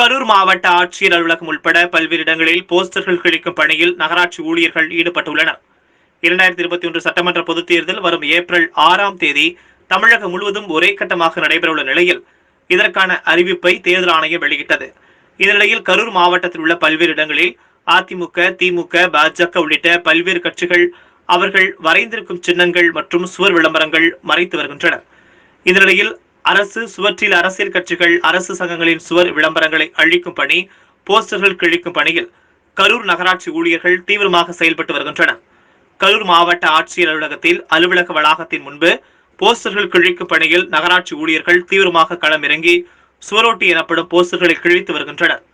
கரூர் மாவட்ட ஆட்சியர் அலுவலகம் உட்பட பல்வேறு இடங்களில் போஸ்டர்கள் கிழிக்கும் பணியில் நகராட்சி ஊழியர்கள் ஈடுபட்டுள்ளனர். 2021 சட்டமன்ற பொதுத் தேர்தல் வரும் ஏப்ரல் 6ஆம் தேதி தமிழகம் முழுவதும் ஒரே கட்டமாக நடைபெறவுள்ள நிலையில் இதற்கான அறிவிப்பை தேர்தல் ஆணையம் வெளியிட்டது. இந்நிலையில் கரூர் மாவட்டத்தில் உள்ள பல்வேறு இடங்களில் அதிமுக, திமுக, பாஜக உள்ளிட்ட பல்வேறு கட்சிகள் அவர்கள் வரைந்திருக்கும் சின்னங்கள் மற்றும் சுவர் விளம்பரங்கள் மறைத்து வருகின்றனர். இந்த நிலையில் அரசு சுவற்றில் அரசியல் கட்சிகள், அரசு சங்கங்களின் சுவர் விளம்பரங்களை அழிக்கும் பணி, போஸ்டர்கள் கிழிக்கும் பணியில் கரூர் நகராட்சி ஊழியர்கள் தீவிரமாக செயல்பட்டு வருகின்றனர். கரூர் மாவட்ட ஆட்சியர் அலுவலகத்தில் அலுவலக வளாகத்தின் முன்பு போஸ்டர்கள் கிழிக்கும் பணியில் நகராட்சி ஊழியர்கள் தீவிரமாக களமிறங்கி சுவரொட்டி எனப்படும் போஸ்டர்களை கிழித்து வருகின்றனர்.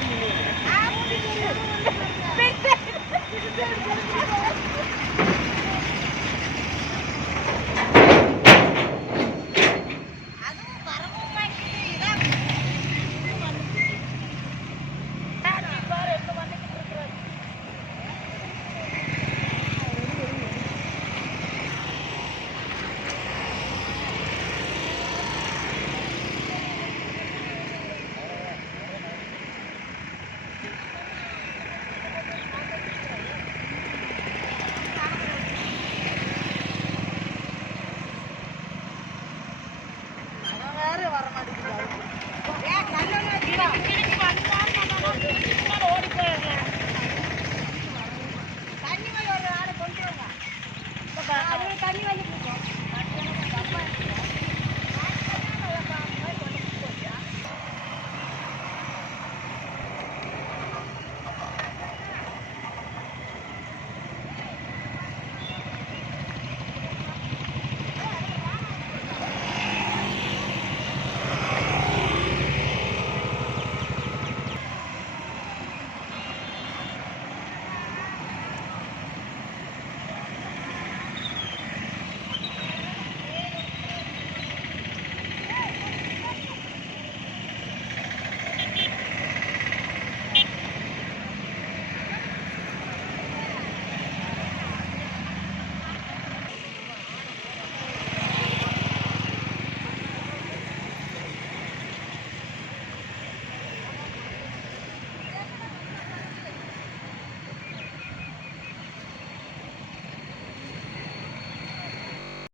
Ah,